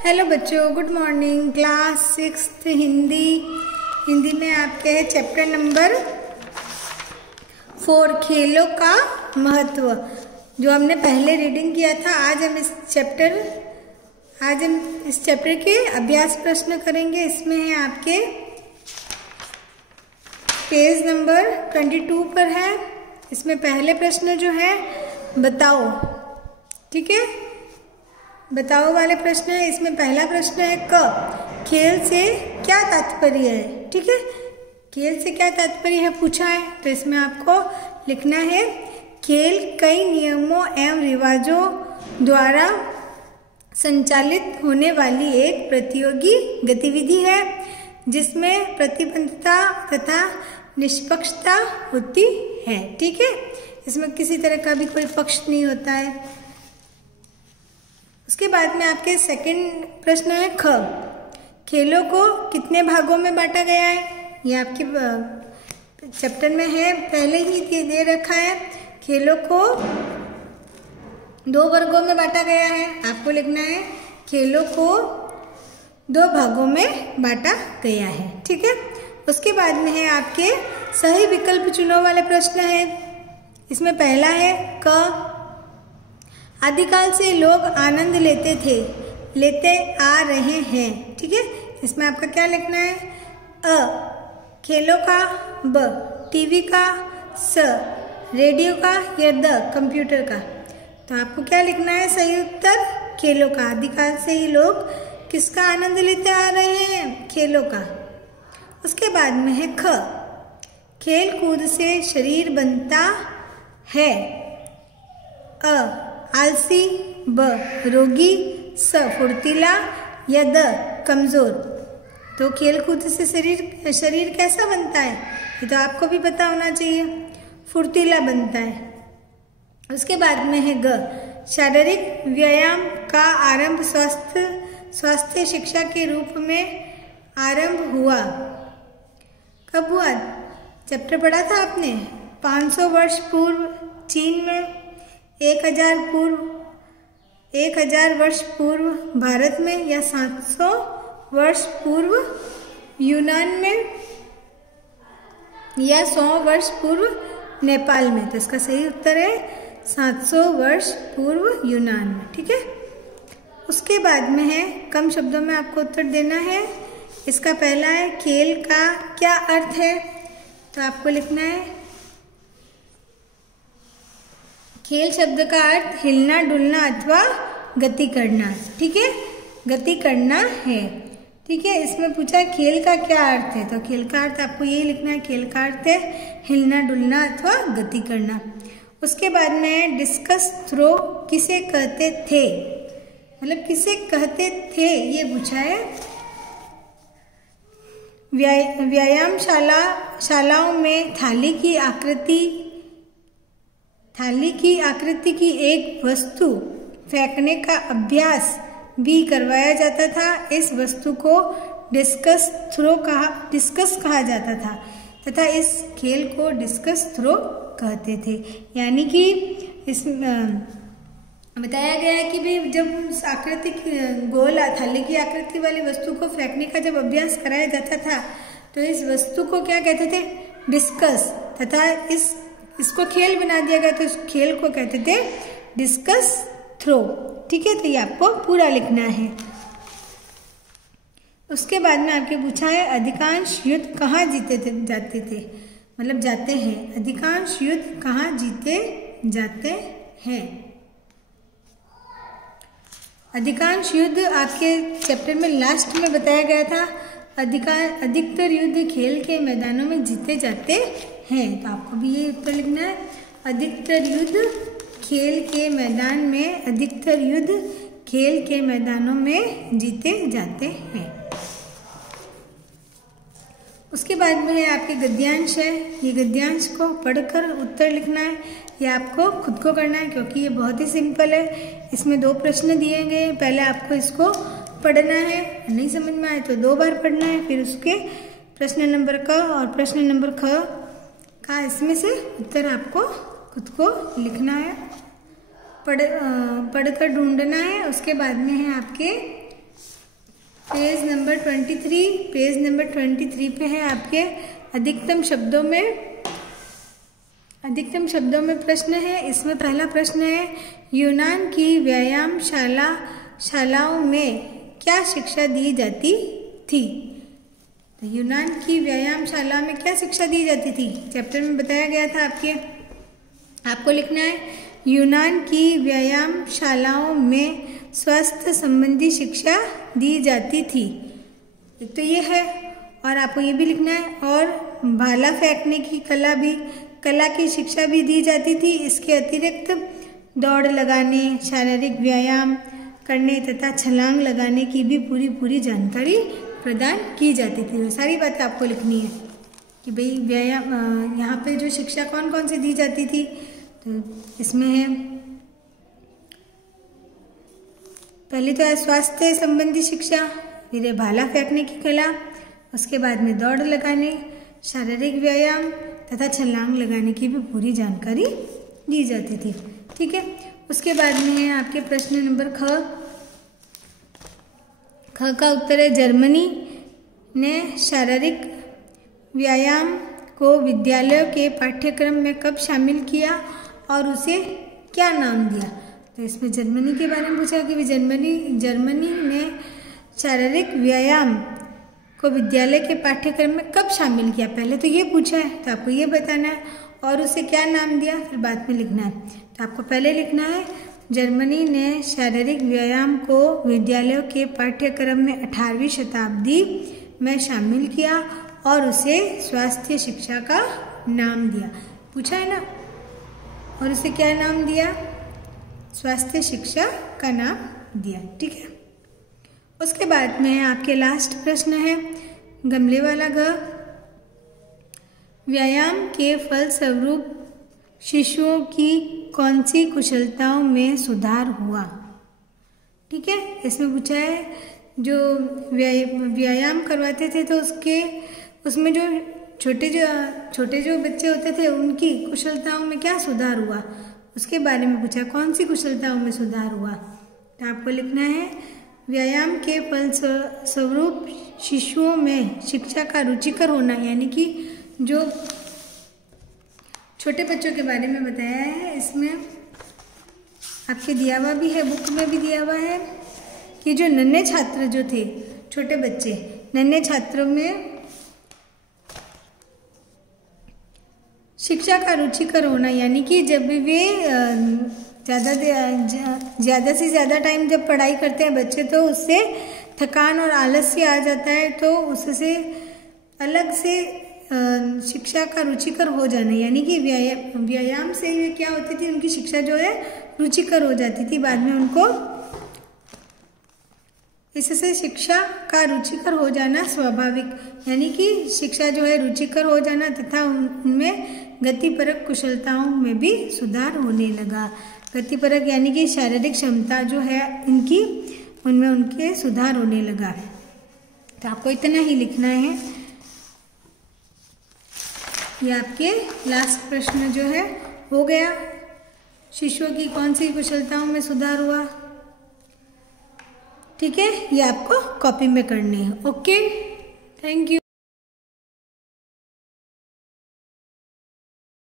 Hello बच्चों, good morning. Class 6 Hindi में आपके है चैप्टर नंबर 4 खेलों का महत्व, जो हमने पहले रीडिंग किया था। आज हम इस चैप्टर के अभ्यास प्रश्न करेंगे। इसमें है आपके पेज नंबर 22 पर है। इसमें पहले प्रश्न जो है बताओ, ठीक है, बताओ वाले प्रश्न है। इसमें पहला प्रश्न है क खेल से क्या तात्पर्य है, ठीक है। खेल से क्या तात्पर्य है पूछा है, तो इसमें आपको लिखना है खेल कई नियमों एवं रिवाजों द्वारा संचालित होने वाली एक प्रतियोगी गतिविधि है जिसमें प्रतिबद्धता तथा निष्पक्षता होती है, ठीक है। इसमें किसी तरह का भी कोई पक्ष नहीं होता है। उसके बाद में आपके सेकंड प्रश्न है ख खेलों को कितने भागों में बांटा गया है। ये आपके चैप्टर में है, पहले ही दे रखा है। खेलों को 2 वर्गों में बांटा गया है। आपको लिखना है खेलों को 2 भागों में बांटा गया है, ठीक है। उसके बाद में है आपके सही विकल्प चुनो वाले प्रश्न है। इसमें पहला है क आदिकाल से लोग आनंद लेते आ रहे हैं, ठीक है। इसमें आपका क्या लिखना है अ खेलों का, ब टीवी का, स रेडियो का या द कंप्यूटर का। तो आपको क्या लिखना है सही उत्तर खेलों का। आदिकाल से ही लोग किसका आनंद लेते आ रहे हैं, खेलों का। उसके बाद में है ख खेल कूद से शरीर बनता है। अ आलसी, ब रोगी, स फुर्तीला या द कमजोर। तो खेल कूद से शरीर कैसा बनता है, ये तो आपको भी पता होना चाहिए, फुर्तीला बनता है। उसके बाद में है ग शारीरिक व्यायाम का आरंभ स्वास्थ्य शिक्षा के रूप में आरंभ हुआ। कब हुआ, चैप्टर पढ़ा था आपने, 500 वर्ष पूर्व चीन में, 1000 वर्ष पूर्व भारत में या 700 वर्ष पूर्व यूनान में या 100 वर्ष पूर्व नेपाल में। तो इसका सही उत्तर है 700 वर्ष पूर्व यूनान में, ठीक है। उसके बाद में है कम शब्दों में आपको उत्तर देना है। इसका पहला है खेल का क्या अर्थ है, तो आपको लिखना है खेल शब्द का अर्थ हिलना डुलना अथवा गति करना, ठीक है, गति करना है, ठीक है। इसमें पूछा है खेल का क्या अर्थ है, तो खेल का अर्थ आपको यही लिखना है, खेल का अर्थ है हिलना डुलना अथवा गति करना। उसके बाद में डिस्कस थ्रो किसे कहते थे, मतलब किसे कहते थे ये पूछा है। व्यायाम शालाओं में थाली की आकृति की एक वस्तु फेंकने का अभ्यास भी करवाया जाता था। इस वस्तु को डिस्कस कहा जाता था तथा इस खेल को डिस्कस थ्रो कहते थे। यानी कि इस बताया गया है कि भाई जब आकृति गोल थाली की आकृति वाली वस्तु को फेंकने का जब अभ्यास कराया जाता था तो इस वस्तु को क्या कहते थे, डिस्कस, तथा इसको खेल बना दिया गया तो इस खेल को कहते थे डिस्कस थ्रो, ठीक है। तो ये आपको पूरा लिखना है। उसके बाद में आपके पूछा है अधिकांश युद्ध कहाँ जाते थे, मतलब जाते हैं। अधिकांश युद्ध कहाँ जीते जाते हैं। अधिकांश युद्ध आपके चैप्टर में लास्ट में बताया गया था। अधिकतर युद्ध खेल के मैदानों में जीते जाते हैं, तो आपको भी ये उत्तर लिखना है अधिकतर युद्ध खेल के मैदान में, अधिकतर युद्ध खेल के मैदानों में जीते जाते हैं। उसके बाद में है आपके गद्यांश है। ये गद्यांश को पढ़कर उत्तर लिखना है, ये आपको खुद को करना है क्योंकि ये बहुत ही सिंपल है। इसमें 2 प्रश्न दिए गए, पहले आपको इसको पढ़ना है, नहीं समझ में आए तो 2 बार पढ़ना है, फिर उसके प्रश्न नंबर क और प्रश्न नंबर ख का इसमें से उत्तर आपको खुद को लिखना है, पढ़कर ढूंढना है। उसके बाद में है आपके पेज नंबर 23 पे है आपके अधिकतम शब्दों में प्रश्न है। इसमें पहला प्रश्न है, यूनान की व्यायाम शालाओं में क्या शिक्षा दी जाती थी? तो यूनान की व्यायामशाला में क्या शिक्षा दी जाती थी? चैप्टर में बताया गया था आपको लिखना है, यूनान की व्यायामशालाओं में स्वास्थ्य संबंधी शिक्षा दी जाती थी। एक तो ये है, और आपको ये भी लिखना है, और भाला फेंकने की कला की शिक्षा भी दी जाती थी। इसके अतिरिक्त दौड़ लगाने, शारीरिक व्यायाम करने तथा छलांग लगाने की भी पूरी जानकारी प्रदान की जाती थी। तो सारी बातें आपको लिखनी है कि भाई व्यायाम यहाँ पे जो शिक्षा कौन कौन सी दी जाती थी। तो इसमें है, पहले तो है स्वास्थ्य संबंधी शिक्षा, फिर है भाला फेंकने की कला, उसके बाद में दौड़ लगाने, शारीरिक व्यायाम तथा छलांग लगाने की भी पूरी जानकारी दी जाती थी। ठीक है, उसके बाद में है आपके प्रश्न नंबर ख का उत्तर है, जर्मनी ने शारीरिक व्यायाम को विद्यालयों के पाठ्यक्रम में कब शामिल किया और उसे क्या नाम दिया? तो इसमें जर्मनी के बारे में पूछा कि जर्मनी ने शारीरिक व्यायाम को विद्यालय के पाठ्यक्रम में कब शामिल किया। पहले तो ये पूछा है, तो आपको ये बताना है, और उसे क्या नाम दिया फिर बाद में लिखना है। तो आपको पहले लिखना है, जर्मनी ने शारीरिक व्यायाम को विद्यालयों के पाठ्यक्रम में 18वीं शताब्दी में शामिल किया और उसे स्वास्थ्य शिक्षा का नाम दिया। पूछा है ना, और उसे क्या नाम दिया? स्वास्थ्य शिक्षा का नाम दिया। ठीक है, उसके बाद में आपके लास्ट प्रश्न है, गमले वाला ग, व्यायाम के फलस्वरूप शिशुओं की कौन सी कुशलताओं में सुधार हुआ? ठीक है, इसमें पूछा है जो व्यायाम करवाते थे तो उसमें जो छोटे जो बच्चे होते थे उनकी कुशलताओं में क्या सुधार हुआ, उसके बारे में पूछा, कौन सी कुशलताओं में सुधार हुआ। तो आपको लिखना है, व्यायाम के फलस्वरूप शिशुओं में शिक्षा का रुचिकर होना, यानी कि जो छोटे बच्चों के बारे में बताया है। इसमें आपके दिया हुआ भी है, बुक में भी दिया हुआ है कि जो नन्हे छात्र जो थे, छोटे बच्चे, नन्हे छात्रों में शिक्षा का रुचिकर होना, यानी कि जब भी वे ज़्यादा से ज़्यादा टाइम जब पढ़ाई करते हैं बच्चे, तो उससे थकान और आलस्य आ जाता है, तो उससे अलग से शिक्षा का रुचिकर हो जाना, यानी कि व्यायाम से ये क्या होती थी, उनकी शिक्षा जो है रुचिकर हो जाती थी। बाद में उनको इससे शिक्षा का रुचिकर हो जाना स्वाभाविक, यानी कि शिक्षा जो है रुचिकर हो जाना तथा उनमें गतिपरक कुशलताओं में भी सुधार होने लगा। गतिपरक यानी कि शारीरिक क्षमता जो है इनकी, उनमें उनके सुधार होने लगा। तो आपको इतना ही लिखना है। ये आपके लास्ट प्रश्न जो है हो गया, शिशुओं की कौन सी कुशलताओं में सुधार हुआ। ठीक है, ये आपको कॉपी में करने हैं। Okay, thank you.